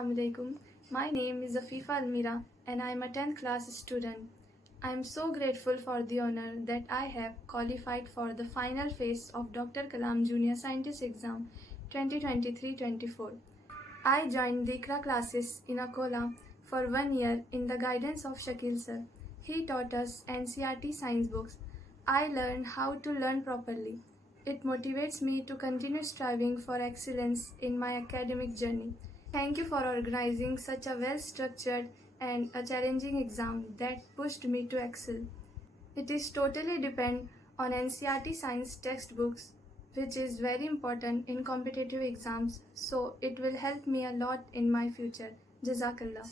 Assalamu alaikum. My name is AFIFA ALMIRAH and I am a 10th class student. I am so grateful for the honor that I have qualified for the final phase of Dr.Kalam Junior Scientist Exam 2023-24. I joined the ICRA classes in Akola for 1 year in the guidance of Shakil sir. He taught us NCERT science books. I learned how to learn properly. It motivates me to continue striving for excellence in my academic journey. Thank you for organizing such a well-structured and a challenging exam that pushed me to excel. It is totally depend on NCERT science textbooks, which is very important in competitive exams, so it will help me a lot in my future. Jazakallah.